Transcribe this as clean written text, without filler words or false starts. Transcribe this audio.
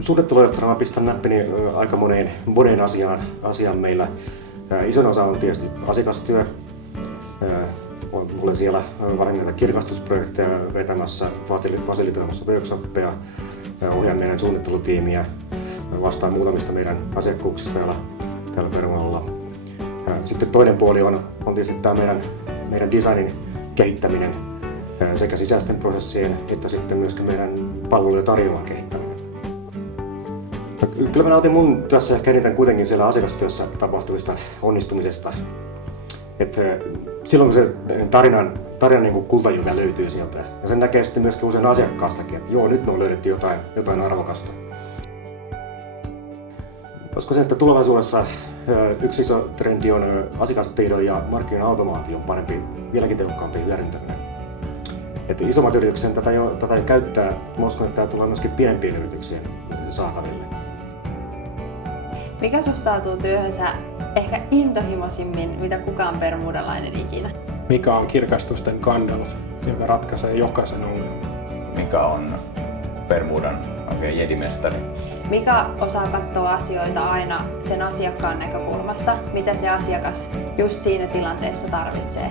Suunnittelujohtajana pistän näppini aika moneen asiaan meillä. Ison osa on tietysti asiakastyö. Olen siellä valinneita kirkastusprojekteja vetämässä, fasilitoimassa workshoppeja, ohjaan meidän suunnittelutiimiä, vastaan muutamista meidän asiakkuuksista täällä perunalla. Sitten toinen puoli on tietysti tämä meidän designin kehittäminen, sekä sisäisten prosessien että sitten myöskin meidän palvelujen tarjonnan kehittäminen. Kyllä mä nautin mun työssä ehkä eniten kuitenkin siellä asiakastyössä tapahtuvista onnistumisesta. Että silloin kun se tarinan niin kultajyvä löytyy sieltä, ja sen näkee sitten myöskin usein asiakkaastakin, että joo, nyt me on löydetty jotain arvokasta. Koska se, että tulevaisuudessa yksi iso trendi on asiakastiedon ja markkinoiden automaation parempi, vieläkin tehokkaampi hyödyntäminen. Että isommat yritykset tätä jo käyttää, mä uskon, että tämä tulee myöskin pienempien yrityksien saataville. Mikä suhtautuu työhönsä ehkä intohimoisimmin, mitä kukaan bermudalainen ikinä? Mikä on kirkastusten kandela, joka ratkaisee jokaisen ongelman? Mikä on Bermudan oikein jedimestari? Mikä osaa katsoa asioita aina sen asiakkaan näkökulmasta, mitä se asiakas just siinä tilanteessa tarvitsee?